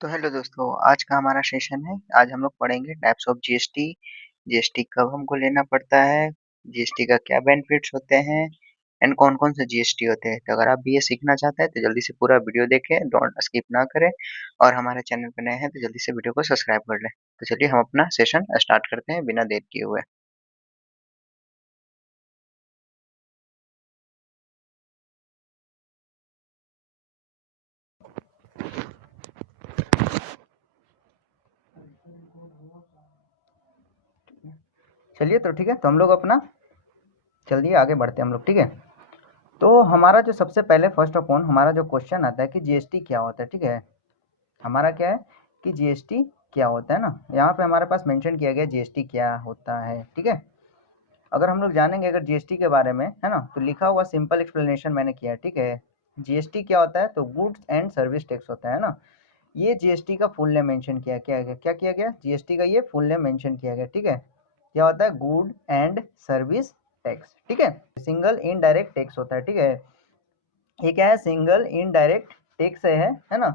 तो हेलो दोस्तों, आज का हमारा सेशन है। आज हम लोग पढ़ेंगे टाइप्स ऑफ जीएसटी, जीएसटी कब हमको लेना पड़ता है, जीएसटी का क्या बेनिफिट्स होते हैं एंड कौन-कौन से जीएसटी होते हैं। तो अगर आप भी ये सीखना चाहते हैं तो जल्दी से पूरा वीडियो देखें, डोंट स्किप ना करें और हमारे चैनल पे नए हैं तो जल्दी से वीडियो को सब्सक्राइब कर लें। तो चलिए हम अपना सेशन स्टार्ट करते हैं बिना देर किए हुए। चलिए तो ठीक है, तो हम लोग अपना चलिए आगे बढ़ते हैं हम लोग, ठीक है। तो हमारा जो सबसे पहले फर्स्ट ऑफ ऑल हमारा जो क्वेश्चन आता है कि जीएसटी क्या होता है, ठीक है। हमारा क्या है कि जीएसटी क्या होता है ना, यहाँ पे हमारे पास मेंशन किया गया जीएसटी क्या होता है, ठीक है। अगर हम लोग जानेंगे अगर जीएसटी के बारे में, है ना, तो लिखा हुआ सिंपल एक्सप्लेनेशन मैंने किया है, ठीक है। जीएसटी क्या होता है तो गुड्स एंड सर्विस टैक्स होता है ना। ये जीएसटी का फुल नेम मेंशन क्या किया गया, जीएसटी का ये फुल नेम मेंशन किया गया, ठीक है। क्या होता है, गुड एंड सर्विस टैक्स, ठीक है। सिंगल इनडायरेक्ट टैक्स होता है, ठीक है। ये क्या है, सिंगल इनडायरेक्ट टैक्स है ना,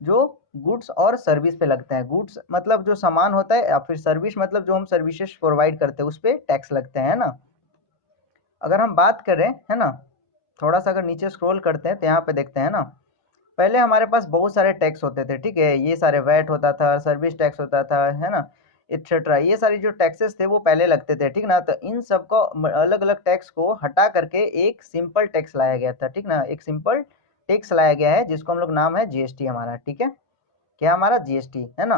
जो गुड्स और सर्विस पे लगता है। गुड्स मतलब जो सामान होता है, या फिर सर्विस मतलब जो हम सर्विसेज प्रोवाइड करते हैं उस पे टैक्स लगते हैं ना। अगर हम बात करें, है ना, थोड़ा सा अगर नीचे स्क्रॉल करते हैं तो यहाँ पे देखते हैं ना, पहले हमारे पास बहुत सारे टैक्स होते थे, ठीक है। ये सारे वैट होता था, सर्विस टैक्स होता था, है ना, एक्सेट्रा। ये सारी जो टैक्सेस थे वो पहले लगते थे, ठीक ना। तो इन सबको अलग अलग टैक्स को हटा करके एक सिंपल टैक्स लाया गया था, ठीक ना। एक सिंपल टैक्स लाया गया है जिसको हम लोग नाम है जीएसटी हमारा, ठीक है। क्या हमारा जीएसटी है ना।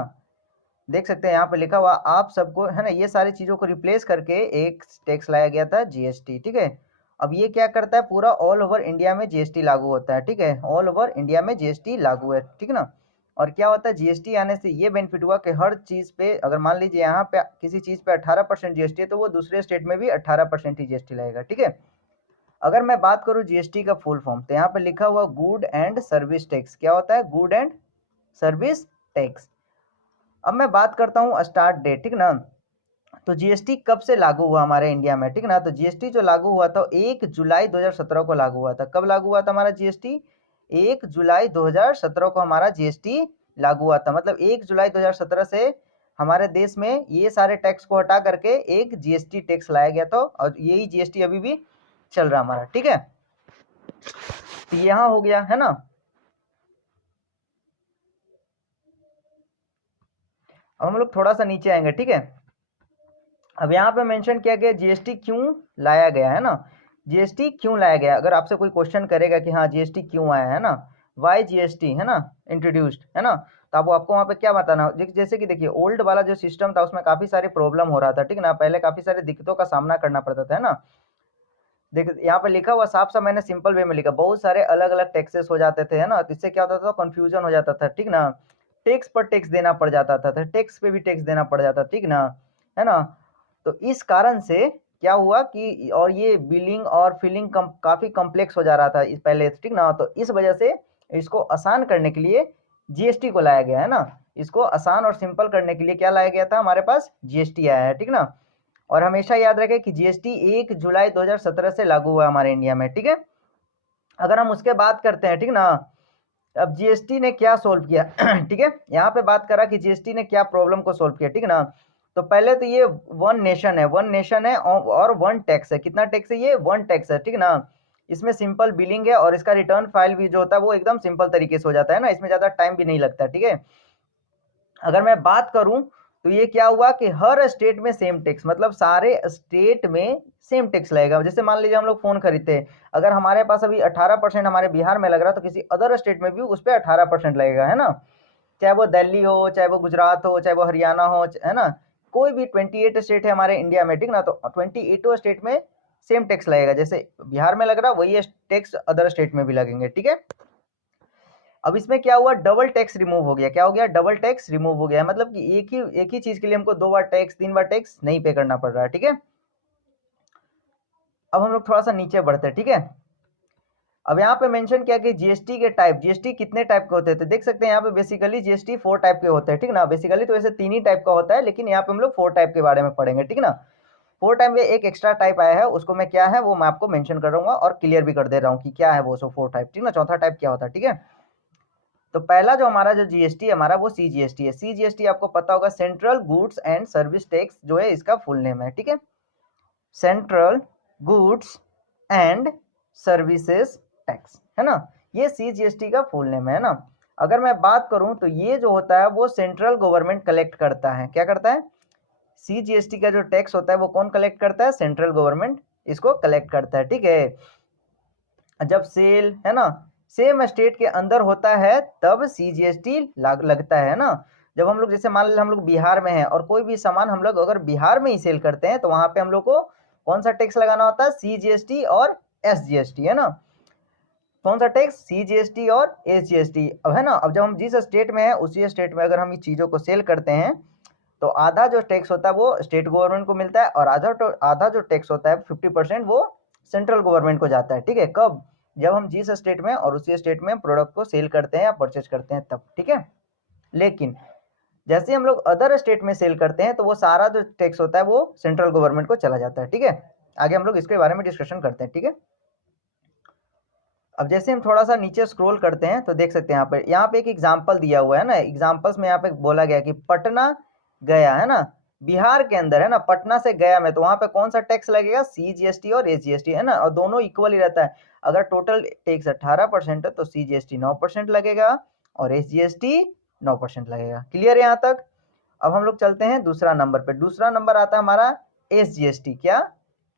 देख सकते हैं यहाँ पे लिखा हुआ आप सबको, है ना, ये सारी चीजों को रिप्लेस करके एक टैक्स लाया गया था जीएसटी, ठीक है। अब ये क्या करता है, पूरा ऑल ओवर इंडिया में जीएसटी लागू होता है, ठीक है। ऑल ओवर इंडिया में जीएसटी लागू है, ठीक ना। और क्या होता है, जीएसटी आने से ये बेनिफिट हुआ कि हर चीज पे, अगर मान लीजिए यहाँ पे किसी चीज पे 18% जीएसटी है तो वो दूसरे स्टेट में भी 18% ही जीएसटी लगेगा, ठीक है। अगर मैं बात करूँ जीएसटी का फुल फॉर्म, तो यहाँ पे लिखा हुआ गुड एंड सर्विस टैक्स। क्या होता है, गुड एंड सर्विस टैक्स। अब मैं बात करता हूँ स्टार्ट डेट, ठीक ना। तो जीएसटी कब से लागू हुआ हमारे इंडिया में, ठीक ना। तो जीएसटी जो लागू हुआ था 1 जुलाई 2017 को लागू हुआ था। कब लागू हुआ था हमारा जीएसटी, 1 जुलाई 2017 को हमारा जीएसटी लागू हुआ था। मतलब 1 जुलाई 2017 से हमारे देश में ये सारे टैक्स को हटा करके एक जीएसटी टैक्स लाया गया था, और यही जीएसटी अभी भी चल रहा हमारा, ठीक है। तो यहाँ हो गया, है ना। अब हम लोग थोड़ा सा नीचे आएंगे, ठीक है। अब यहाँ पे मेंशन किया गया जीएसटी क्यों लाया गया, है ना। जीएसटी क्यों लाया गया, अगर आपसे कोई क्वेश्चन करेगा कि हाँ जीएसटी क्यों आया, है ना, वाई जीएसटी, है ना, इंट्रोड्यूस्ड, है ना। तो आप आपको वहाँ पे क्या बताना, जैसे कि देखिए ओल्ड वाला जो सिस्टम था उसमें काफी सारे प्रॉब्लम हो रहा था, ठीक ना। पहले काफी सारे दिक्कतों का सामना करना पड़ता था, है ना। देख यहाँ पे लिखा हुआ साफ साफ, मैंने सिंपल वे में लिखा, बहुत सारे अलग अलग टैक्सेस हो जाते थे, है ना। तो इससे क्या होता था, कंफ्यूजन हो जाता था, ठीक ना। टैक्स पर टैक्स देना पड़ जाता था, टैक्स पे भी टैक्स देना पड़ जाता, ठीक ना, है ना। तो इस कारण से क्या हुआ कि, और ये बिलिंग और फिलिंग काफी कॉम्प्लेक्स हो जा रहा था इस पहले, ठीक ना। तो इस वजह से इसको आसान करने के लिए जीएसटी को लाया गया, है ना। इसको आसान और सिंपल करने के लिए क्या लाया गया था, हमारे पास जीएसटी आया है, ठीक ना। और हमेशा याद रखें कि जीएसटी 1 जुलाई 2017 से लागू हुआ हमारे इंडिया में, ठीक है। अगर हम उसके बात करते हैं, ठीक ना, अब जीएसटी ने क्या सोल्व किया ठीक है, यहाँ पे बात करा कि जीएसटी ने क्या प्रॉब्लम को सोल्व किया, ठीक ना। तो पहले तो ये वन नेशन है और वन टैक्स है। कितना टैक्स है, ये वन टैक्स है, ठीक ना। इसमें सिंपल बिलिंग है और इसका रिटर्न फाइल भी जो होता है वो एकदम सिंपल तरीके से हो जाता है ना, इसमें ज्यादा टाइम भी नहीं लगता, ठीक है। अगर मैं बात करूं तो ये क्या हुआ कि हर स्टेट में सेम टैक्स, मतलब सारे स्टेट में सेम टैक्स लगेगा। जैसे मान लीजिए हम लोग फोन खरीदते हैं, अगर हमारे पास अभी 18% हमारे बिहार में लग रहा है तो किसी अदर स्टेट में भी उस पर 18% लगेगा, है ना। चाहे वो दिल्ली हो, चाहे वो गुजरात हो, चाहे वो हरियाणा हो, है ना। कोई भी 28 स्टेट है हमारे इंडिया में, ठीक ना। तो 28 स्टेट में सेम टैक्स लगेगा। जैसे बिहार में लग रहा वही टैक्स अदर स्टेट में भी लगेंगे, ठीक है। अब इसमें क्या हुआ, डबल टैक्स रिमूव हो गया। क्या हो गया, डबल टैक्स रिमूव हो गया। मतलब कि एक ही चीज के लिए हमको 2 बार टैक्स, 3 बार टैक्स नहीं पे करना पड़ रहा है, ठीक है। अब हम लोग थोड़ा सा नीचे बढ़ते हैं, ठीक है। अब यहाँ पे मेंशन किया कि जीएसटी के टाइप, जीएसटी कितने टाइप के होते हैं। तो देख सकते हैं यहाँ पे बेसिकली जीएसटी 4 टाइप के होते हैं, ठीक ना। बेसिकली तो वैसे 3 ही टाइप का होता है, लेकिन यहाँ पे हम लोग 4 टाइप के बारे में पढ़ेंगे, ठीक ना। 4 टाइप में एक एक्स्ट्रा टाइप आया है, उसको मैं क्या है वो मैं आपको मेंशन कर रहा हूँ और क्लियर भी कर दे रहा हूँ कि क्या है वो सो 4 टाइप, ठीक ना। चौथा टाइप क्या होता है, ठीक है। तो पहला जो हमारा जो जीएसटी हमारा वो सीजीएसटी है। सीजीएसटी आपको पता होगा central goods and service tax जो है इसका फुल नेम है, ठीक है, central goods and services tax, है ना, ये सीजीएसटी का फुल नेम है ना। अगर मैं बात करूं तो ये जो होता है वो सेंट्रल गवर्नमेंट कलेक्ट करता है। क्या करता है? सीजीएसटी का जो टैक्स होता है वो कौन कलेक्ट करता है? सेंट्रल गवर्नमेंट इसको कलेक्ट करता है, ठीक है। जब सेल है ना सेम स्टेट के अंदर होता है तब सीजीएसटी लगता है ना। जब हम लोग जैसे मान लो हम लोग बिहार में हैं और कोई भी सामान हम लोग अगर बिहार में ही सेल करते हैं तो वहां पे हम लोग को कौन सा टैक्स लगाना होता है? सीजीएसटी और एसजीएसटी, है ना। कौन सा टैक्स? सीजीएसटी और एसजीएसटी। अब है ना, अब जब हम जिस स्टेट में है उसी स्टेट में अगर हम इस चीजों को सेल करते हैं तो आधा जो टैक्स होता है वो स्टेट गवर्नमेंट को मिलता है और आधा जो टैक्स होता है 50% वो सेंट्रल गवर्नमेंट को जाता है, ठीक है। कब? जब हम जिस स्टेट में और उसी स्टेट में प्रोडक्ट को सेल करते हैं या परचेज करते हैं तब, ठीक है। लेकिन जैसे हम लोग अदर स्टेट में सेल करते हैं तो वो सारा जो टैक्स होता है वो सेंट्रल गवर्नमेंट को चला जाता है, ठीक है। आगे हम लोग इसके बारे में डिस्कशन करते हैं, ठीक है। अब जैसे हम थोड़ा सा नीचे स्क्रॉल करते हैं तो देख सकते हैं यहाँ पे एक एग्जांपल दिया हुआ है ना। एग्जांपल्स में यहाँ पे बोला गया कि पटना गया, है ना, बिहार के अंदर, है ना, पटना से गया में, तो वहां पे कौन सा टैक्स लगेगा? सीजीएसटी और एसजीएसटी, है ना, और दोनों इक्वल ही रहता है। अगर टोटल टैक्स 18% है तो सीजीएसटी 9% लगेगा और एसजीएसटी 9% लगेगा। क्लियर है यहाँ तक? अब हम लोग चलते हैं दूसरा नंबर पे। दूसरा नंबर आता है हमारा एसजीएसटी। क्या?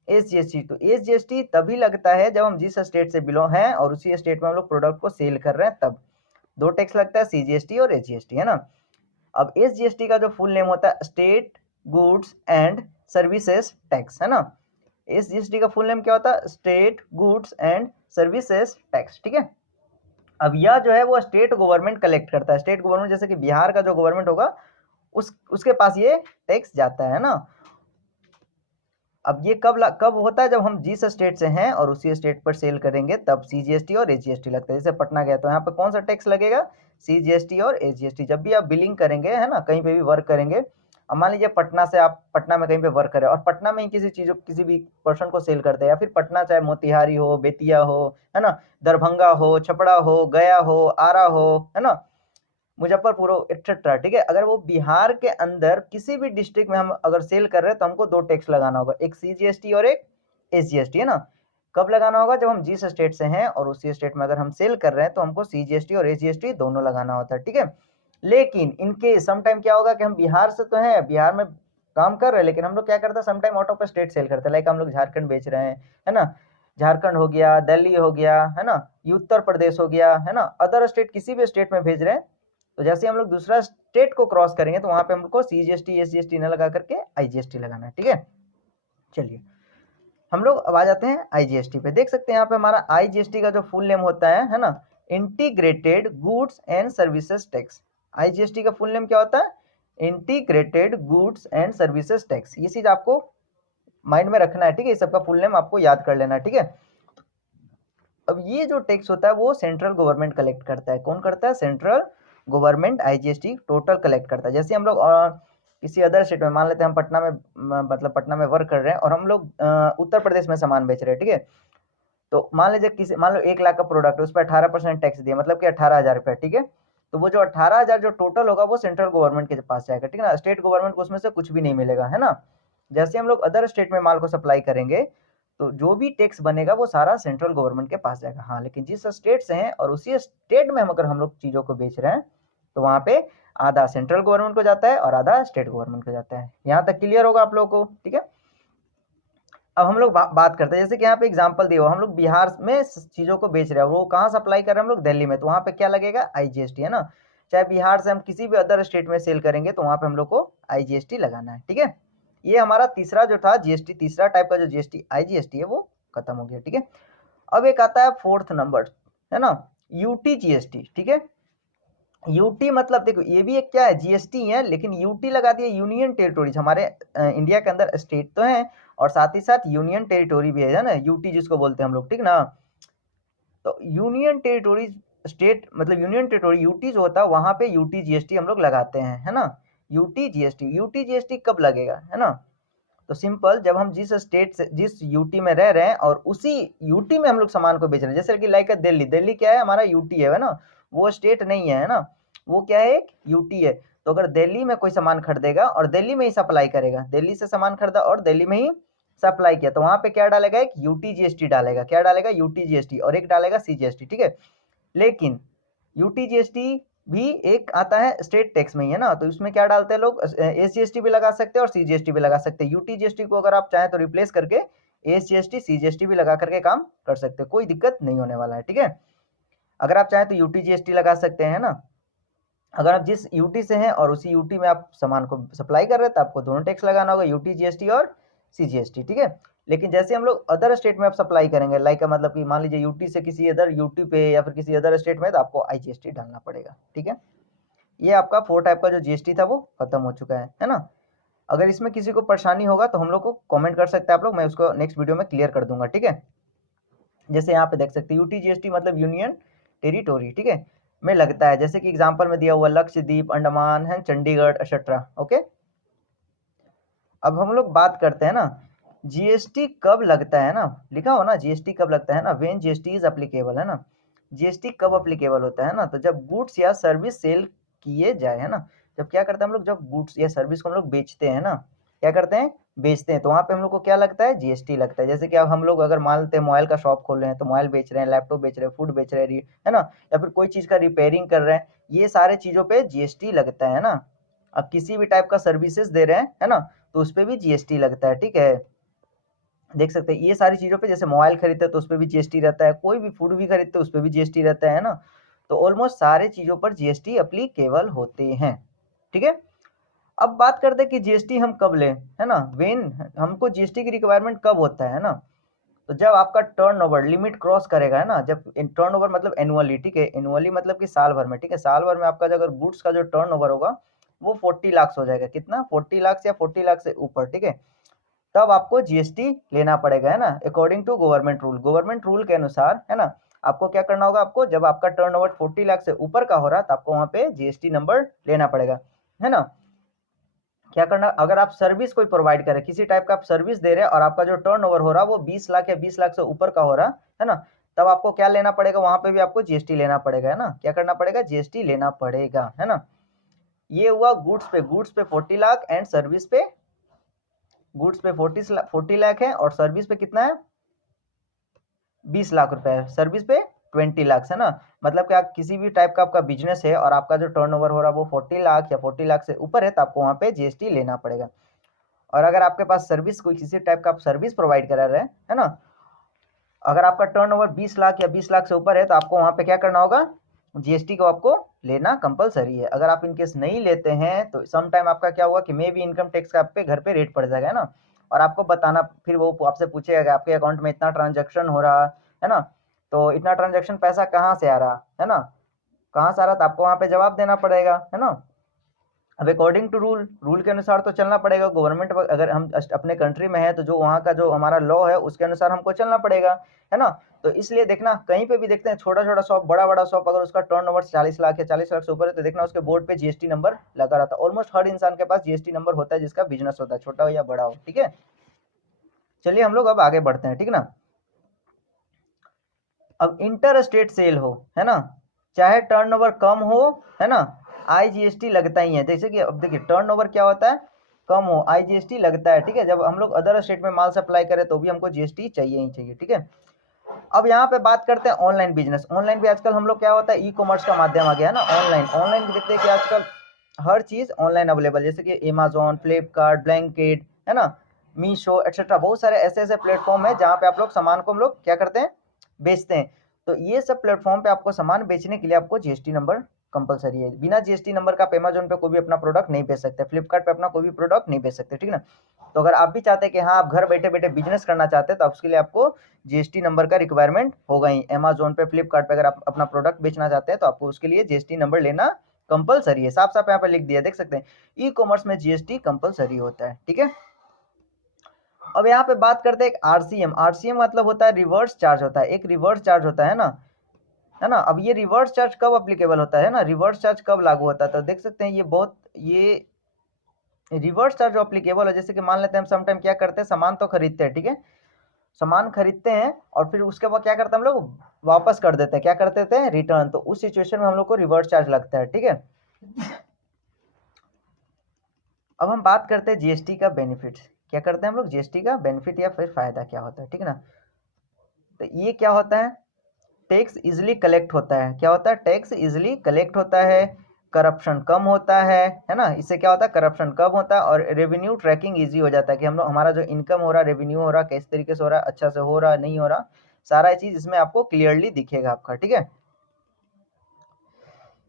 एसजीएसटी। तो एसजीएसटी तभी लगता है जब हम जिस स्टेट से बिलोंग हैं और उसी स्टेट में हम लोग प्रोडक्ट को सेल कर रहे हैं तब। दो टैक्स लगता है, सीजीएसटी और एसजीएसटी, है ना। अब एसजीएसटी का जो फुल नेम होता है state goods and services tax, है ना। एसजीएसटी का फुल नेम क्या होता है? State goods and services tax, ठीक है। अब यह जो है वो स्टेट गवर्नमेंट कलेक्ट करता है। स्टेट गवर्नमेंट जैसे कि बिहार का जो गवर्नमेंट होगा उसके पास ये टैक्स जाता है ना। अब ये कब होता है? जब हम जिस स्टेट से हैं और उसी स्टेट पर सेल करेंगे तब सीजीएसटी और एसजीएसटी लगता है। जैसे पटना गया तो यहाँ पे कौन सा टैक्स लगेगा? सीजीएसटी और एसजीएसटी। जब भी आप बिलिंग करेंगे, है ना, कहीं पे भी वर्क करेंगे, अब मान लीजिए पटना से आप पटना में कहीं पे वर्क करें और पटना में ही किसी भी पर्सन को सेल करते हैं, या फिर पटना चाहे मोतिहारी हो, बेतिया हो, है ना, दरभंगा हो, छपरा हो, गया हो, आरा हो, है ना, मुजफ्फरपुर हो, एक्सेट्रा, ठीक है। अगर वो बिहार के अंदर किसी भी डिस्ट्रिक्ट में हम अगर सेल कर रहे हैं तो हमको दो टैक्स लगाना होगा, एक सीजीएसटी और एक एसजीएसटी, है ना। कब लगाना होगा? जब हम जिस स्टेट से हैं और उसी स्टेट में अगर हम सेल कर रहे हैं तो हमको सीजीएसटी और एसजीएसटी दोनों लगाना होता है, ठीक है। लेकिन इनके समटाइम क्या होगा कि हम बिहार से तो हैं, बिहार में काम कर रहे हैं, लेकिन हम लोग क्या करते हैं sometime out of state sell करते हैं। लाइक हम लोग झारखंड बेच रहे हैं, है ना, झारखंड हो गया, दिल्ली हो गया, है ना, उत्तर प्रदेश हो गया, है ना, अदर स्टेट किसी भी स्टेट में भेज रहे हैं। तो जैसे हम लोग दूसरा स्टेट को क्रॉस करेंगे तो वहां पे हमको सीजीएसटी एसजीएसटी न लगा करके आईजीएसटी लगाना है, ठीक है। चलिए हम लोग अब आ जाते हैं आईजीएसटी पे। देख सकते हैं यहाँ पे हमारा आईजीएसटी का जो फुल नेम होता है ना, integrated goods and services tax. IGST का फुल नेम क्या होता है? Integrated goods and services tax. ये चीज आपको माइंड में रखना है, ठीक है, इस सबका फुल नेम आपको याद कर लेना है, ठीक है। अब ये जो टैक्स होता है वो सेंट्रल गवर्नमेंट कलेक्ट करता है। कौन करता है? Central government IGST total collect करता है। जैसे हम लोग किसी अदर स्टेट में, मान लेते हैं हम पटना में, मतलब पटना में वर्क कर रहे हैं और हम लोग उत्तर प्रदेश में सामान बेच रहे हैं, ठीक है। तो मान लीजिए मान लो 1 लाख का प्रोडक्ट है, उस पर 18% टैक्स दिया, मतलब कि 18,000 रुपया, ठीक है। तो वो जो 18,000 जो टोटल होगा वो सेंट्रल गवर्नमेंट के पास जाएगा, ठीक है ना। स्टेट गवर्नमेंट को उसमें से कुछ भी नहीं मिलेगा, है ना। जैसे हम लोग अदर स्टेट में माल को सप्लाई करेंगे तो जो भी टैक्स बनेगा वो सारा सेंट्रल गवर्नमेंट के पास जाएगा। हाँ, लेकिन जिस स्टेट से हैं और उसी स्टेट में अगर हम लोग चीजों को बेच रहे हैं तो वहां पे आधा सेंट्रल गवर्नमेंट को जाता है और आधा स्टेट गवर्नमेंट को जाता है। यहाँ तक क्लियर होगा आप लोगों को, ठीक है। अब हम लोग बात करते हैं, जैसे कि यहाँ पे एग्जांपल दिया हो, हम लोग बिहार में चीजों को बेच रहे हैं, वो कहाँ सप्लाई कर रहे हैं? हम लोग दिल्ली में, तो वहां पे क्या लगेगा? आईजीएसटी, है ना। चाहे बिहार से हम किसी भी अदर स्टेट में सेल करेंगे तो वहां पे हम लोग को आईजीएसटी लगाना है, ठीक है। ये हमारा तीसरा जो था जीएसटी, तीसरा टाइप का जो जीएसटी आईजीएसटी है वो खत्म हो गया, ठीक है। अब एक आता है फोर्थ नंबर, है ना, यूटी जीएसटी, ठीक है। यूटी मतलब देखो ये भी एक क्या है? जीएसटी है, लेकिन यूटी लगा दिया यूनियन टेरिटोरीज। हमारे इंडिया के अंदर स्टेट तो है और साथ ही साथ यूनियन टेरिटोरी भी है ना, यूटी जिसको बोलते हैं हम लोग, ठीक ना। तो यूनियन टेरिटोरीज, स्टेट मतलब यूनियन टेरिटोरी, यूटी जो होता है वहां पे यूटी जीएसटी हम लोग लगाते हैं, है ना। यूटी जीएसटी कब लगेगा, है ना। तो सिंपल, जब हम जिस स्टेट से जिस यूटी में रह रहे हैं और उसी यूटी में हम लोग सामान को बेच रहे हैं, जैसे कि लाइक दिल्ली, दिल्ली क्या है? हमारा यूटी है ना। वो स्टेट नहीं है ना, वो क्या है, एक यूटी है। तो अगर दिल्ली में कोई सामान खरीदेगा और दिल्ली में ही सप्लाई करेगा, दिल्ली से सामान खरीदा और दिल्ली में ही सप्लाई किया, तो वहां पे क्या डालेगा, एक यूटी जीएसटी डालेगा। क्या डालेगा, यूटी जीएसटी, और एक डालेगा सीजीएसटी, ठीक है। लेकिन यूटी जीएसटी भी एक आता है स्टेट टैक्स में ही है ना, तो इसमें क्या डालते हैं लोग, एसजीएसटी भी लगा सकते हैं और सीजीएसटी भी लगा सकते हैं। यूटी जीएसटी को अगर आप चाहें तो रिप्लेस करके एसजीएसटी सीजीएसटी भी लगा करके काम कर सकते हैं, कोई दिक्कत नहीं होने वाला है, ठीक है। अगर आप चाहें तो यूटी जीएसटी लगा सकते हैं ना। अगर आप जिस यूटी से हैं और उसी यूटी में आप सामान को सप्लाई कर रहे हैं तो आपको दोनों टैक्स लगाना होगा, यूटी जीएसटी और सीजीएसटी, ठीक है। लेकिन जैसे हम लोग अदर स्टेट में आप सप्लाई करेंगे, लाइक मतलब कि मान लीजिए यूटी से किसी अदर यूटी पे या फिर किसी अदर स्टेट में, तो आपको आईजीएसटी डालना पड़ेगा, ठीक है। ये आपका 4 टाइप का जो जीएसटी था वो खत्म हो चुका है ना। अगर इसमें किसी को परेशानी होगा तो हम लोग को कमेंट कर सकते हैं आप लोग, मैं उसको नेक्स्ट वीडियो में क्लियर कर दूंगा, ठीक है। जैसे यहाँ पे देख सकते हैं यूटी जीएसटी मतलब यूनियन टेरिटोरी, ठीक है, में लगता है। जैसे कि एग्जांपल में दिया हुआ लक्षद्वीप, अंडमान है, चंडीगढ़ एक्सेट्रा, ओके। अब हम लोग बात करते हैं ना जीएसटी कब लगता है ना, लिखा हो ना जीएसटी कब लगता है ना, व्हेन जीएसटी इज एप्लीकेबल, है ना। जीएसटी कब एप्लीकेबल होता है ना, तो जब गुड्स या सर्विस सेल किए जाए, है ना। जब क्या करते हैं हम लोग, जब गुड्स या सर्विस को हम लोग बेचते हैं ना, क्या करते हैं, बेचते हैं, तो वहां पे हम लोग को क्या लगता है, जीएसटी लगता है। जैसे कि अब हम लोग अगर मान लेते हैं मोबाइल का शॉप खोल रहे हैं, तो मोबाइल बेच रहे हैं, लैपटॉप बेच रहे हैं, फूड बेच रहे हैं, है ना, या फिर कोई चीज का रिपेयरिंग कर रहे हैं, ये सारे चीजों पे जीएसटी लगता है ना। अब किसी भी टाइप का सर्विसेज दे रहे हैं, है ना, तो उस पर भी जीएसटी लगता है, ठीक है। देख सकते हैं ये सारी चीजों पे, जैसे मोबाइल खरीदते हैं तो उस पर भी जीएसटी रहता है, कोई भी फूड भी खरीदते हैं उस पर भी जीएसटी रहता है ना। तो ऑलमोस्ट सारे चीजों पर जीएसटी अप्लीकेबल होते हैं, ठीक है। अब बात करते हैं कि जीएसटी हम कब लें, है ना, वेन हमको जीएसटी की रिक्वायरमेंट कब होता है ना, तो जब आपका टर्नओवर लिमिट क्रॉस करेगा, है ना, जब टर्नओवर मतलब एनुअली, ठीक है, एनुअली मतलब कि साल भर में, ठीक है, साल भर में आपका अगर गुड्स का जो टर्नओवर होगा वो 40 लाख हो जाएगा, कितना, 40 लाख या 40 लाख से ऊपर, ठीक है, तब आपको जीएसटी लेना पड़ेगा, है ना, अकॉर्डिंग टू गवर्नमेंट रूल के अनुसार, है ना। आपको क्या करना होगा, आपको जब आपका टर्नओवर 40 लाख से ऊपर का हो रहा है तो आपको वहां पे जीएसटी नंबर लेना पड़ेगा, है ना। क्या करना, अगर आप सर्विस कोई प्रोवाइड करें, किसी टाइप का आप सर्विस दे रहे हैं और आपका जो टर्नओवर हो रहा है वो 20 लाख या 20 लाख से ऊपर का हो रहा है ना, तब आपको क्या लेना पड़ेगा, वहां पे भी आपको जीएसटी लेना पड़ेगा, है ना। क्या करना पड़ेगा, जीएसटी लेना पड़ेगा, है ना। ये हुआ गुड्स पे 40 लाख एंड सर्विस पे, गुड्स पे 40 लाख है और सर्विस पे कितना है, 20 लाख रुपए है, सर्विस पे 20 लाख, है ना। मतलब कि आप किसी भी टाइप का आपका बिजनेस है और आपका जो टर्नओवर हो रहा है वो 40 लाख या 40 लाख से ऊपर है, तो आपको वहां पे जीएसटी लेना पड़ेगा। और अगर आपके पास सर्विस कोई किसी टाइप का आप सर्विस प्रोवाइड करा रहे हैं, है ना, अगर आपका टर्नओवर 20 लाख या 20 लाख से ऊपर है तो आपको वहां पे क्या करना होगा, जीएसटी को आपको लेना कंपलसरी है। अगर आप इनकेस नहीं लेते हैं तो सम टाइम आपका क्या हुआ कि मे भी इनकम टैक्स का आप पे घर पे रेट पड़ जाएगा, है ना, और आपको बताना, फिर वो आपसे पूछेगा कि आपके अकाउंट में इतना ट्रांजेक्शन हो रहा है ना, तो इतना ट्रांजेक्शन पैसा कहाँ से आ रहा है ना, कहाँ से आ रहा, तो आपको वहां पे जवाब देना पड़ेगा, है ना। अब अकॉर्डिंग टू रूल के अनुसार तो चलना पड़ेगा, गवर्नमेंट अगर हम अपने कंट्री में है तो जो वहाँ का जो हमारा लॉ है उसके अनुसार हमको चलना पड़ेगा, है ना। तो इसलिए देखना कहीं पे भी देखते हैं छोटा छोटा शॉप बड़ा बड़ा शॉप, अगर उसका टर्नओवर 40 लाख या 40 लाख से ऊपर है तो देखना उसके बोर्ड पे जीएसटी नंबर लगा रहता है। ऑलमोस्ट हर इंसान के पास जीएसटी नंबर होता है जिसका बिजनेस होता है, छोटा हो या बड़ा हो, ठीक है। चलिए हम लोग अब आगे बढ़ते हैं, ठीक ना। अब इंटर स्टेट सेल हो, है ना, चाहे टर्नओवर कम हो, है ना, आईजीएसटी लगता ही है। जैसे कि अब देखिए टर्नओवर क्या होता है, कम हो, आईजीएसटी लगता है, ठीक है। जब हम लोग अदर स्टेट में माल सप्लाई करें तो भी हमको जीएसटी चाहिए ही चाहिए, ठीक है। अब यहाँ पे बात करते हैं ऑनलाइन बिजनेस। ऑनलाइन भी आजकल हम लोग क्या होता है, ई कॉमर्स का माध्यम आ गया है ना, ऑनलाइन ऑनलाइन भी देखते हैं कि आजकल हर चीज ऑनलाइन अवेलेबल, जैसे कि अमेजोन, फ्लिपकार्ट, ब्लैंकेट, है ना, मीशो एक्सेट्रा, बहुत सारे ऐसे ऐसे प्लेटफॉर्म है जहाँ पे आप लोग सामान को हम लोग क्या करते हैं, बेचते हैं। तो ये सब प्लेटफॉर्म पे आपको सामान बेचने के लिए आपको जीएसटी नंबर कंपलसरी है। बिना जीएसटी नंबर का आप अमेजोन पे कोई भी अपना प्रोडक्ट नहीं बेच सकते, फ्लिपकार्ट पे अपना कोई भी प्रोडक्ट नहीं बेच सकते, ठीक है ना। तो अगर आप भी चाहते हैं कि हाँ आप घर बैठे बैठे बिजनेस करना चाहते हैं तो उसके लिए आपको जीएसटी नंबर का रिक्वायरमेंट होगा ही। अमेजोन पे, फ्लिपकार्ट पे अगर आप अपना प्रोडक्ट बेचना चाहते हैं तो आपको उसके लिए जीएसटी नंबर लेना कंपलसरी है, साफ साफ यहाँ पे लिख दिया, देख सकते हैं ई कॉमर्स में जीएसटी कंपलसरी होता है, ठीक है। अब यहाँ पे बात करते हैं एक आरसीएम। आरसीएम मतलब होता है रिवर्स चार्ज, होता है एक रिवर्स चार्ज होता है ना, है ना। अब ये रिवर्स चार्ज कब अप्लीकेबल होता है ना, रिवर्स चार्ज कब लागू होता है, तो देख सकते हैं ये रिवर्स चार्ज जो अप्लीकेबल है, जैसे कि मान लेते हैं हम समटाइम क्या करते हैं, सामान तो खरीदते हैं, ठीक है, सामान खरीदते हैं और फिर उसके बाद क्या करते हैं हम लोग, वापस कर देते हैं, क्या कर देते हैं, रिटर्न। तो उस सिचुएशन में हम लोग को रिवर्स चार्ज लगता है, ठीक है। अब हम बात करते हैं जीएसटी का बेनिफिट। क्या करते हैं हम लोग, जीएसटी का बेनिफिट या फिर फायदा क्या होता है, ठीक है ना। तो ये क्या होता है, टैक्स इजिली कलेक्ट होता है। क्या होता है, टैक्स इजिली कलेक्ट होता है, करप्शन कम होता है ना। इससे क्या होता है, करप्शन कम होता है और रेवेन्यू ट्रैकिंग इजी हो जाता है कि हम लोग हमारा जो इनकम हो रहा है, रेवेन्यू हो रहा है, किस तरीके से हो रहा है, अच्छा से हो रहा है, नहीं हो रहा, सारा चीज इसमें आपको क्लियरली दिखेगा आपका, ठीक है।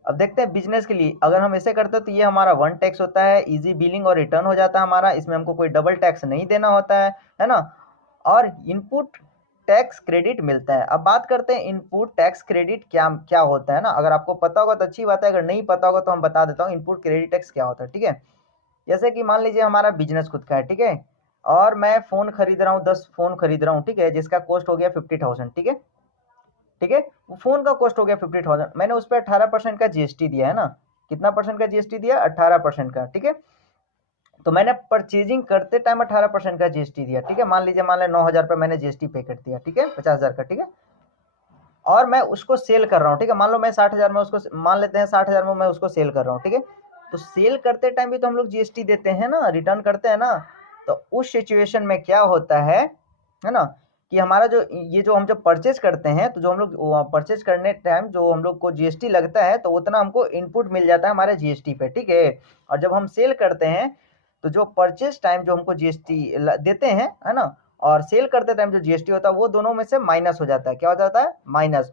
अब देखते हैं बिजनेस के लिए, अगर हम ऐसे करते हैं तो ये हमारा वन टैक्स होता है, इजी बिलिंग और रिटर्न हो जाता है हमारा, इसमें हमको कोई डबल टैक्स नहीं देना होता है ना। और इनपुट टैक्स क्रेडिट मिलता है। अब बात करते हैं इनपुट टैक्स क्रेडिट क्या क्या होता है ना। अगर आपको पता होगा तो अच्छी बात है, अगर नहीं पता होगा तो हम बता देता हूँ इनपुट क्रेडिट टैक्स क्या होता है, ठीक है। जैसे कि मान लीजिए हमारा बिजनेस खुद का है, ठीक है, और मैं फोन खरीद रहा हूँ, 10 फोन खरीद रहा हूँ, ठीक है, जिसका कॉस्ट हो गया 50,000, ठीक है, ठीक है। फोन का कॉस्ट हो गया 50,000, मैंने उस पर 18% का जीएसटी दिया है ना। कितना परसेंट का जीएसटी दिया, 18% का, ठीक है। तो मैंने परचेजिंग करते टाइम 18% का जीएसटी दिया, ठीक है। मान लीजिए, मान लें 9,000 रुपये मैंने जीएसटी पे कर दिया, ठीक है, 50,000 का, ठीक है। और मैं उसको सेल कर रहा हूँ, ठीक है, मान लो मैं 60,000 में उसको, मान लेते हैं 60,000 में मैं उसको सेल कर रहा हूँ, ठीक है। तो सेल करते टाइम भी तो हम लोग जीएसटी देते हैं ना, रिटर्न करते हैं ना। तो उस सिचुएशन में क्या होता है ना, कि हमारा जो ये जो हम जब परचेज करते हैं, तो जो हम लोग परचेज करने टाइम जो हम लोग को जीएसटी लगता है, तो उतना हमको इनपुट मिल जाता है हमारे जीएसटी पे, ठीक है। और जब हम सेल करते हैं, तो जो परचेज टाइम जो हमको जीएसटी देते हैं, है ना, और सेल करते टाइम जो जीएसटी होता है, वो दोनों में से माइनस हो जाता है। क्या हो जाता है, माइनस।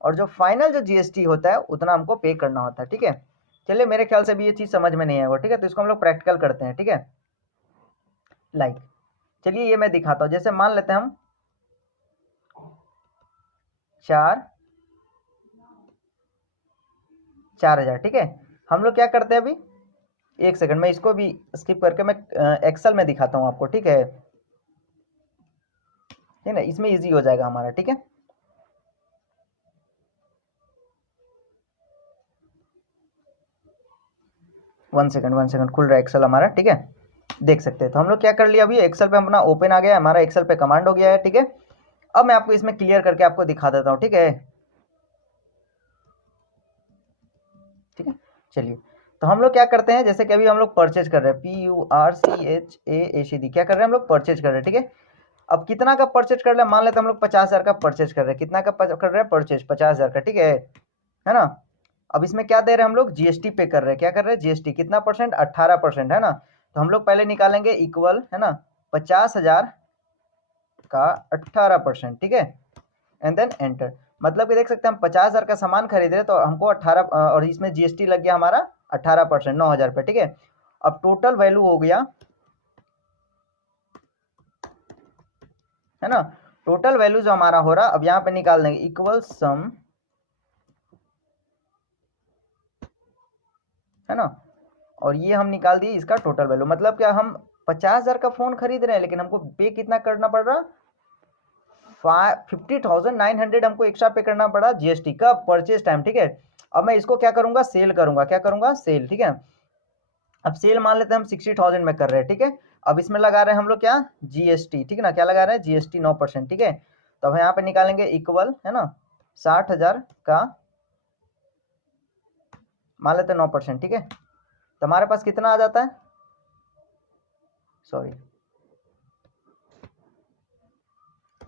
और जो फाइनल जो जीएसटी होता है उतना हमको पे करना होता है, ठीक है। चलिए, मेरे ख्याल से भी ये चीज समझ में नहीं आएगा, ठीक है, तो इसको हम लोग प्रैक्टिकल करते हैं, ठीक है। लाइक, चलिए ये मैं दिखाता हूँ। जैसे मान लेते हैं हम 4,000, ठीक है। हम लोग क्या करते हैं अभी, एक सेकंड में इसको भी स्किप करके मैं एक्सेल में दिखाता हूँ आपको, ठीक है, ठीक है, इसमें इजी हो जाएगा हमारा, ठीक है। वन सेकंड खुल रहा है एक्सेल हमारा, ठीक है, देख सकते हैं। तो हम लोग क्या कर लिया, अभी एक्सेल पे अपना ओपन आ गया, हमारा एक्सेल पे कमांड हो गया है, ठीक है। अब मैं आपको इसमें क्लियर करके आपको दिखा देता हूँ, ठीक है, ठीक है। चलिए, तो हम लोग क्या करते हैं, जैसे कि अभी हम लोग परचेज कर रहे हैं, PURCHAACD, क्या कर रहे हैं हम लोग, परचेज कर रहे हैं, ठीक है। अब कितना का परचेज कर रहे हैं, मान लेते हैं हम लोग 50,000 का परचेज कर रहे हैं। कितना का कर रहे हैं परचेज, 50,000 का, ठीक है ना। अब इसमें क्या दे रहे हैं हम लोग, जीएसटी पे कर रहे हैं। क्या कर रहे हैं, जीएसटी कितना परसेंट, 18%, है ना। तो हम लोग पहले निकालेंगे इक्वल, है ना, 50,000 का 18%, ठीक है, एंड देन एंटर। मतलब कि देख सकते हैं हम 50,000 का सामान खरीद रहे तो हमको 18 और इसमें जीएसटी लग गया हमारा 18%, 9,000 रुपये, ठीक है। अब टोटल वैल्यू हो गया, है ना, टोटल वैल्यू जो हमारा हो रहा, अब यहाँ पे निकाल देंगे इक्वल सम, है ना, और ये हम निकाल दिए इसका टोटल वैल्यू। मतलब क्या, हम 50,000 का फोन खरीद रहे हैं, लेकिन हमको पे कितना करना पड़ रहा, 50,900 हमको एक्स्ट्रा पे करना पड़ा जीएसटी का परचेज टाइम, ठीक है। अब मैं इसको क्या करूंगा, सेल करूंगा, क्या करूंगा, सेल, ठीक है। अब सेल मान लेते हैं हम 60,000 में कर रहे हैं, ठीक है। अब इसमें लगा रहे हैं हम लोग क्या, जीएसटी, ठीक है ना, क्या लगा रहे हैं, जीएसटी 9%, ठीक है। तो अब यहाँ पे निकालेंगे इक्वल, है ना, 60,000 का मान लेते हैं 9%, ठीक है। तो हमारे पास कितना आ जाता है, सॉरी,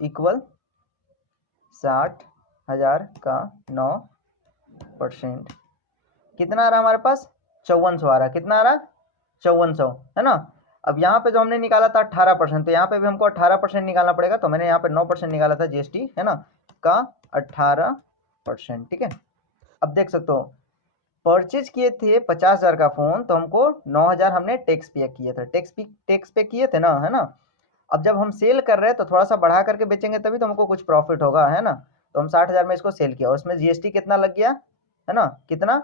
इक्वल 60,000 का 9%, कितना आ रहा हमारे पास, 5400 आ रहा, कितना आ रहा, 5400, है ना। अब यहाँ पे जो हमने निकाला था 18%, तो यहाँ पे भी हमको 18% निकालना पड़ेगा। तो मैंने यहाँ पे 9% निकाला था जीएसटी, है ना, का 18%, ठीक है। अब देख सकते हो, परचेज किए थे 50,000 का फोन, तो हमको 9,000 हमने टैक्स पे किया था, टैक्स पे किए थे ना, है ना। अब जब हम सेल कर रहे हैं तो थोड़ा सा बढ़ा करके बेचेंगे तभी तो हमको कुछ प्रॉफिट होगा, है ना। तो हम 60,000 में इसको सेल किया और उसमें जीएसटी कितना लग गया, है ना, कितना,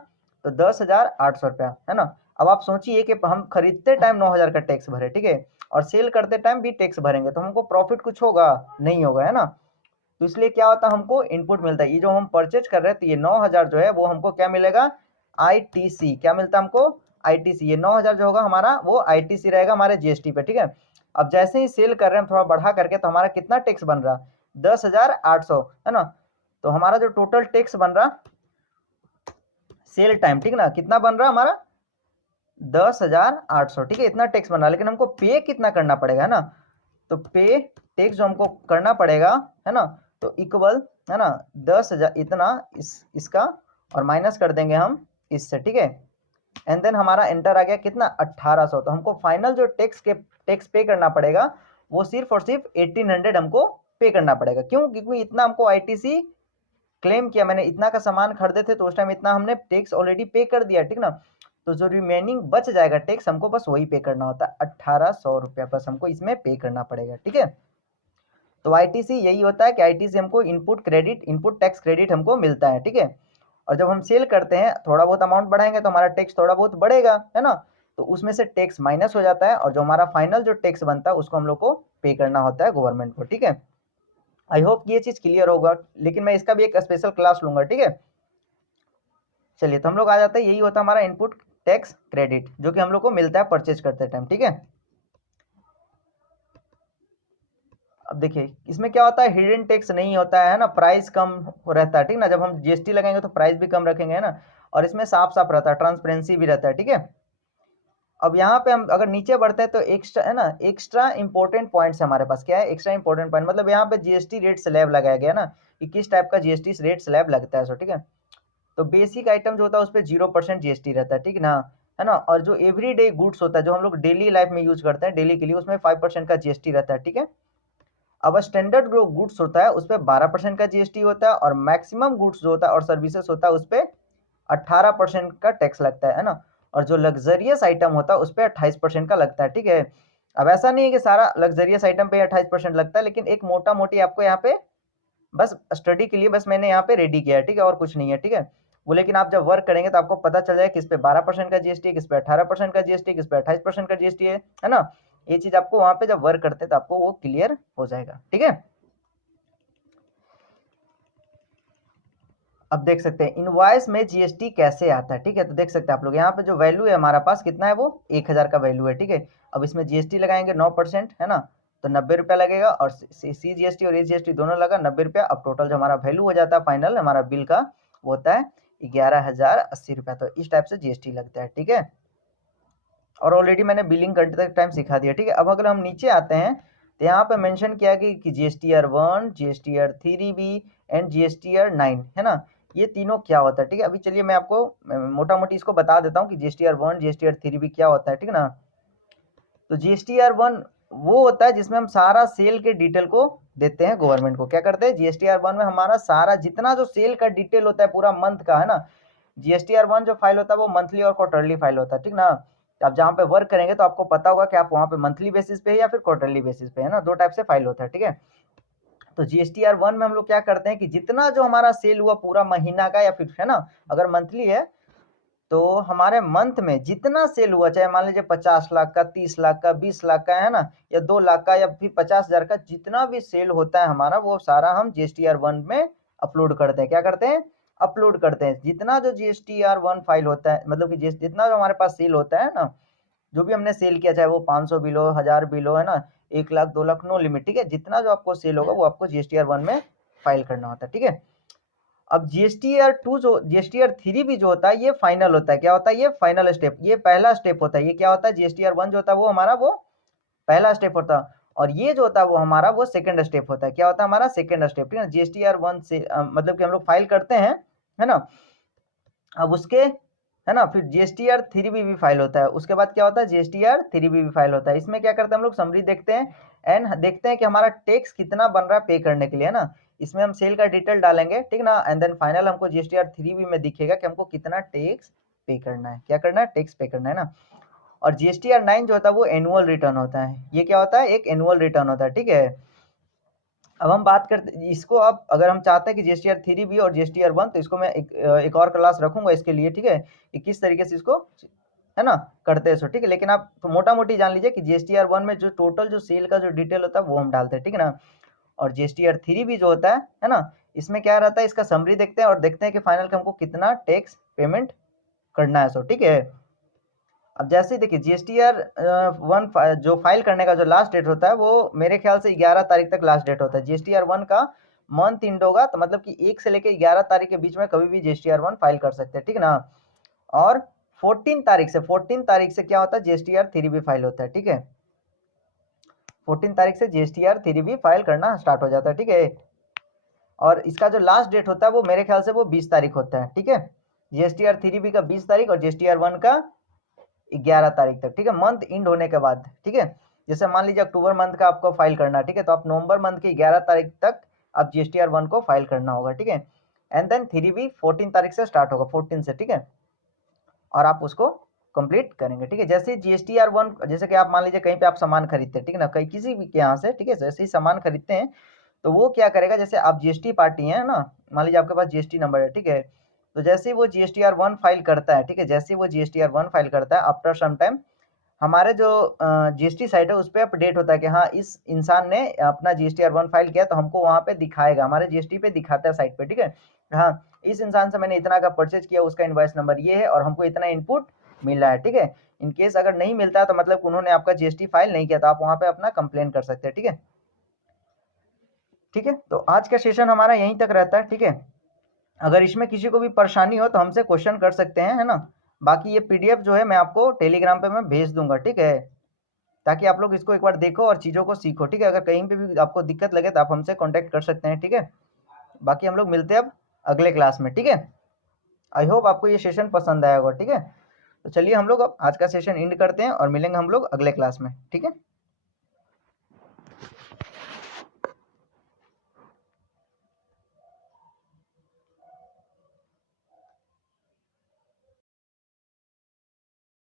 तो 10,800 रुपया, है ना। अब आप सोचिए कि हम खरीदते टाइम 9,000 का टैक्स भरे, ठीक है, और सेल करते टाइम भी टैक्स भरेंगे, तो हमको प्रॉफिट कुछ होगा, नहीं होगा, है ना। तो इसलिए क्या होता है, हमको इनपुट मिलता है। ये जो हम परचेज कर रहे हैं, तो ये 9,000 जो है वो हमको क्या मिलेगा, आईटीसी, क्या मिलता है हमको, आईटीसी। ये 9,000 जो होगा हमारा वो आईटीसी रहेगा हमारे जीएसटी पे, ठीक है। अब जैसे ही सेल कर रहे हैं थोड़ा बढ़ा करके, तो हमारा कितना टैक्स बन रहा, 10,800 है ना। तो हमारा जो टोटल टैक्स बन रहा सेल टाइम, ठीक ना, कितना बन रहा हमारा 10,800, ठीक है, इतना टैक्स बन रहा। लेकिन हमको पे कितना करना पड़ेगा, है ना। तो पे टैक्स जो हमको करना पड़ेगा, है ना, तो इक्वल, है ना, 10,000 इतना इसका, और माइनस कर देंगे हम इससे, ठीक है। एंड देन हमारा एंटर आ गया कितना 1800। तो हमको फाइनल जो टैक्स पे करना पड़ेगा वो सिर्फ और सिर्फ 1800 हमको पे करना पड़ेगा। क्यों? क्योंकि इतना हमको आईटीसी क्लेम किया, मैंने इतना का सामान खरीदे थे तो उस टाइम इतना हमने टैक्स ऑलरेडी पे कर दिया, ठीक ना। तो जो रिमेनिंग बच जाएगा टैक्स, हमको बस वही पे करना होता है, 1800 रुपया बस हमको इसमें पे करना पड़ेगा, ठीक है। तो आईटीसी यही होता है कि आईटीसी हमको इनपुट टैक्स क्रेडिट हमको मिलता है, ठीक है। और जब हम सेल करते हैं थोड़ा बहुत अमाउंट बढ़ाएंगे तो हमारा टैक्स थोड़ा बहुत बढ़ेगा, है ना। तो उसमें से टैक्स माइनस हो जाता है, और जो हमारा फाइनल जो टैक्स बनता है उसको हम लोग को पे करना होता है गवर्नमेंट को, ठीक है। आई होप ये चीज क्लियर होगा, लेकिन मैं इसका भी एक स्पेशल क्लास लूंगा, ठीक है। चलिए, तो हम लोग आ जाते हैं, यही होता है हमारा इनपुट टैक्स क्रेडिट, जो कि हम लोग को मिलता है परचेज करते टाइम, ठीक है। अब देखिए इसमें क्या होता है, हिडन टैक्स नहीं होता है ना, प्राइस कम रहता है, ठीक ना। जब हम जीएसटी लगाएंगे तो प्राइस भी कम रखेंगे, है ना। और इसमें साफ साफ रहता है, ट्रांसपेरेंसी भी रहता है, ठीक है। अब यहाँ पे हम अगर नीचे बढ़ते हैं तो एक्स्ट्रा, है ना, एक्स्ट्रा इंपॉर्टेंट पॉइंट्स हमारे पास क्या है, एक्स्ट्रा इंपॉर्टेंट पॉइंट मतलब यहाँ पे जीएसटी रेट स्लैब लगाया गया ना, कि किस टाइप का जीएसटी रेट स्लैब लगता है, सो ठीक है। तो बेसिक आइटम जो होता है उस पर 0% जीएसटी रहता है, ठीक ना, है ना। और जो एवरीडे गुड्स होता है, जो हम लोग डेली लाइफ में यूज करते हैं डेली के लिए, उसमें 5% का जीएसटी रहता है, ठीक है। अब स्टैंडर्ड जो गुड्स होता है उस पर 12% का जीएसटी होता है, और मैक्सिमम गुड्स जो होता है और सर्विसेज होता है उस पर 18% का टैक्स लगता है ना। और जो लग्जरियस आइटम होता है उस पर 28% का लगता है, ठीक है। अब ऐसा नहीं है कि सारा लग्जरियस आइटम पे 28% लगता है, लेकिन एक मोटा मोटी आपको यहाँ पे बस स्टडी के लिए बस मैंने यहाँ पे रेडी किया है, ठीक है, और कुछ नहीं है, ठीक है। वो लेकिन आप जब वर्क करेंगे तो आपको पता चल जाएगा किस पे 12% का जीएसटी है, किस पे 18% का जीएसटी, किस पे 28% का जीएसटी है ना। ये चीज आपको वहां पे जब वर्क करते हैं तो आपको वो क्लियर हो जाएगा, ठीक है। अब देख सकते हैं इनवॉइस में जीएसटी कैसे आता है, ठीक है। तो देख सकते हैं आप लोग यहाँ पे जो वैल्यू है हमारा पास कितना है, वो 1000 का वैल्यू है, ठीक है। अब इसमें जीएसटी लगाएंगे 9%, है ना, तो 90 रुपया लगेगा, और सी जीएसटी और ए जीएसटी दोनों लगा 90 रुपया। अब टोटल जो हमारा वैल्यू हो जाता है फाइनल हमारा बिल का, वो होता है 11,080 रुपया। तो इस टाइप से जीएसटी लगता है, ठीक है। और ऑलरेडी मैंने बिलिंग करते तक टाइम सिखा दिया, ठीक है। अब अगर हम नीचे आते हैं तो यहाँ पे मेंशन किया कि GSTR 1, GSTR 3B and GSTR 9, है ना। ये तीनों क्या होता है, ठीक है। अभी चलिए मैं आपको मोटा मोटी इसको बता देता हूँ कि GSTR 1 GSTR 3B क्या होता है, ठीक है ना। तो GSTR 1 वो होता है जिसमें हम सारा सेल के डिटेल को देते हैं गवर्नमेंट को। क्या करते हैं, GSTR 1 में हमारा सारा जितना जो सेल का डिटेल होता है पूरा मंथ का, है ना। GSTR 1 जो फाइल होता है वो मंथली और क्वार्टरली फाइल होता है, ठीक ना। तो आप जहाँ पे वर्क करेंगे तो आपको पता होगा कि आप वहाँ पे मंथली बेसिस पे या फिर क्वार्टरली बेसिस पे, है ना, दो टाइप से फाइल होता है, ठीक है। तो GSTR 1 में हम लोग क्या करते हैं कि जितना जो हमारा सेल हुआ पूरा महीना का या फिर, है ना, अगर मंथली है तो हमारे मंथ में जितना सेल हुआ, चाहे मान लीजिए 50 लाख का, 30 लाख का, 20 लाख का, है ना, या 2 लाख का, या फिर 50,000 का, जितना भी सेल होता है हमारा वो सारा हम GSTR 1 में अपलोड करते हैं। क्या करते हैं, अपलोड करते हैं। जितना जो GSTR 1 फाइल होता है, मतलब कि जितना जो हमारे पास सेल होता है ना, जो भी हमने सेल किया, चाहे वो 500 बिल हो, 1000 बिल हो, है ना, 1 लाख, 2 लाख, नो लिमिट, ठीक है। जितना जो आपको सेल होगा वो आपको GSTR 1 में फाइल करना होता है, ठीक है। अब GSTR 2 जो GSTR 3 भी जो होता है ये फाइनल होता है। क्या होता है, ये फाइनल स्टेप, ये पहला स्टेप होता है। ये क्या होता है, GSTR 1 जो होता है वो हमारा वो पहला स्टेप होता है, और ये जो होता है वो हमारा वो सेकंड स्टेप होता है। क्या होता है, हमारा सेकंड स्टेप, ठीक है। GSTR 1 से मतलब कि हम लोग फाइल करते हैं, है ना। अब उसके, है ना, फिर GSTR 3B भी फाइल होता है। उसके बाद क्या होता है, GSTR 3B भी फाइल होता है। इसमें क्या करते हैं हम लोग, समरी देखते हैं एंड देखते हैं कि हमारा टैक्स कितना बन रहा है पे करने के लिए, है ना। इसमें हम सेल का डिटेल डालेंगे, ठीक ना, एंड देन फाइनल हमको GSTR 3B में दिखेगा कि हमको कितना टैक्स पे करना है, क्या करना है, टैक्स पे करना है ना। और GSTR 9 जो होता है वो एनुअल रिटर्न होता है। ये क्या होता है, एक एनुअल रिटर्न होता है, ठीक है। अब हम बात करते इसको, अब अगर हम चाहते हैं कि GSTR 3B और GSTR 1, तो इसको मैं एक और क्लास रखूंगा इसके लिए, ठीक है, कि किस तरीके से इसको, है ना, करते हैं सो, ठीक है। लेकिन आप तो मोटा मोटी जान लीजिए कि GSTR 1 में जो टोटल जो सेल का जो डिटेल होता है वो हम डालते हैं, ठीक है ना। और GSTR 3B जो होता है ना, इसमें क्या रहता है, इसका समरी देखते हैं और देखते हैं कि फाइनल हमको कितना टैक्स पेमेंट करना है सो, ठीक है। अब जैसे ही देखिए जीएसटीआर वन जो फाइल करने का जो लास्ट डेट होता है वो मेरे ख्याल से 11 तारीख तक लास्ट डेट होता है। जीएसटीआर वन का मंथ एंड होगा, तो मतलब कि 1 से लेकर 11 तारीख के बीच में कभी भी जीएसटीआर वन फाइल कर सकते हैं, ठीक है ना। और 14 तारीख से क्या होता है, जीएसटीआर थ्री भी फाइल होता है, ठीक है। 14 तारीख से जीएसटीआर थ्री भी फाइल करना स्टार्ट हो जाता है, ठीक है। और इसका जो लास्ट डेट होता है वो मेरे ख्याल से वो 20 तारीख होता है, ठीक है। जीएसटीआर थ्री बी का 20 तारीख और जीएसटीआर वन का 11 तारीख तक, ठीक है, मंथ एंड होने के बाद, ठीक है। जैसे मान लीजिए अक्टूबर मंथ का आपको फाइल करना है, ठीक है, तो आप नवंबर मंथ की 11 तारीख तक आप जीएसटीआर वन को फाइल करना होगा, ठीक है। एंड देन थ्री बी 14 तारीख से स्टार्ट होगा, 14 से, ठीक है, और आप उसको कंप्लीट करेंगे, ठीक है। जैसे जीएसटीआर वन, जैसे कि आप मान लीजिए कहीं पे आप सामान खरीदते हैं, ठीक है ना, कहीं किसी भी के यहाँ से, ठीक है, जैसे ही सामान खरीदते हैं तो वो क्या करेगा, जैसे आप जीएसटी पार्टी है ना, मान लीजिए आपके पास जीएसटी नंबर है, ठीक है, तो जैसे ही वो जीएसटीआर वन फाइल करता है, ठीक है, जैसे ही वो जीएसटीआर वन फाइल करता है आफ्टर सम टाइम हमारे जो जीएसटी साइट है उस पर अपडेट होता है कि हाँ इस इंसान ने अपना जीएसटीआर वन फाइल किया, तो हमको वहाँ पे दिखाएगा, हमारे जीएसटी पे दिखाता है साइट पे, ठीक है, हाँ इस इंसान से मैंने इतना का परचेज किया, उसका इनवॉइस नंबर ये है और हमको इतना इनपुट मिला है, ठीक है। इन केस अगर नहीं मिलता है तो मतलब उन्होंने आपका जीएसटी फाइल नहीं किया, तो आप वहाँ पे अपना कंप्लेन कर सकते हैं, ठीक है। ठीक है, तो आज का सेशन हमारा यहीं तक रहता है, ठीक है। अगर इसमें किसी को भी परेशानी हो तो हमसे क्वेश्चन कर सकते हैं, है ना। बाकी ये पीडीएफ जो है मैं आपको टेलीग्राम पे मैं भेज दूंगा, ठीक है, ताकि आप लोग इसको एक बार देखो और चीज़ों को सीखो, ठीक है। अगर कहीं पे भी आपको दिक्कत लगे तो आप हमसे कांटेक्ट कर सकते हैं, ठीक है। बाकी हम लोग मिलते हैं अब अगले क्लास में, ठीक है। आई होप आपको ये सेशन पसंद आया होगा, ठीक है। तो चलिए हम लोग अब आज का सेशन एंड करते हैं और मिलेंगे हम लोग अगले क्लास में, ठीक है।